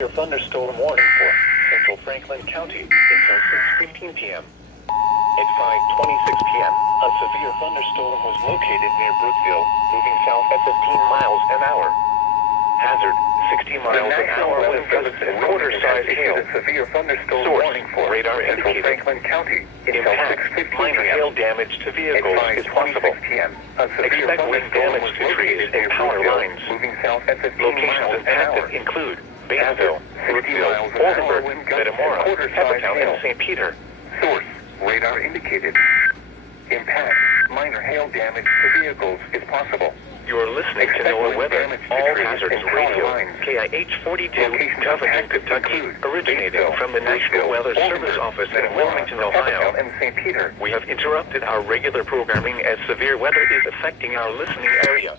Your thunderstorm warning for Central Franklin County until 6:15 p.m. At 5:26 p.m., a severe thunderstorm was located near Brookville, moving south at 15 miles an hour. Hazard, 60 miles an hour wind gusts and quarter-sized hail. Severe thunderstorm Source, warning for radar Central indicated. Franklin County until Impact, 6:15 minor p.m. hail damage to vehicles is possible. p.m. A severe Expect wind thunderstorm damage was to trees located and near power Brookville, lines. moving south at 15 Locations miles an hour. impacted include Bayville, Brookville, miles an hour Oldenburg, wind gusts and Metamora, quarter-sized Peppertown, hail. and St. Peter. Source, radar indicated. Impact, minor hail damage to vehicles is possible. You are listening to Expect NOAA wind Weather, damage to all trees hazards and power radio, lines. KIH-42, Locations Covington, impacted Kentucky, include originating Batesville, from the National Brookville, Weather Service Oldenburg, Office in Metamora, Wilmington, Ohio. Peppertown, and St. Peter. We have interrupted our regular programming as severe weather is affecting our listening area.